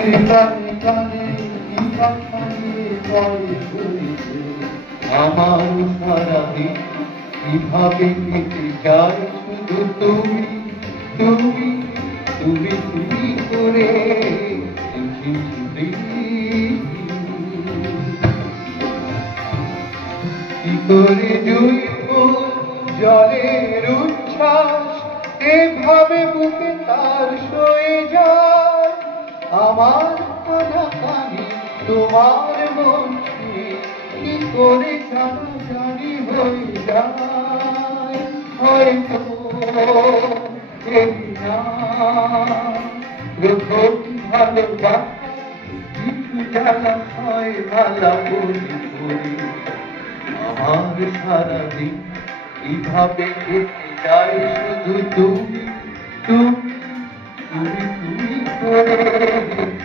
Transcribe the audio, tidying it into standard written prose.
কানে কানে কানে বলে করেছে আমার সারাদিন কিভাবে কেটে যায় শুধু তুমি তুমি তুমি তুমি করে কি করে জুইব জলের উচ্ছ্বাস এভাবে বুকে তার সয়ে যায় আমার কথা কানে তোমার মন কি করে জানি হয়ে যায় হয়তো এই না প্রথম ভালোবাসা কিছু জ্বালা হয় ভালা বলি বলি আমার সারাদিন কিভাবে কেটে যায় শুধু তুমি তুমি তুমি তুমি করে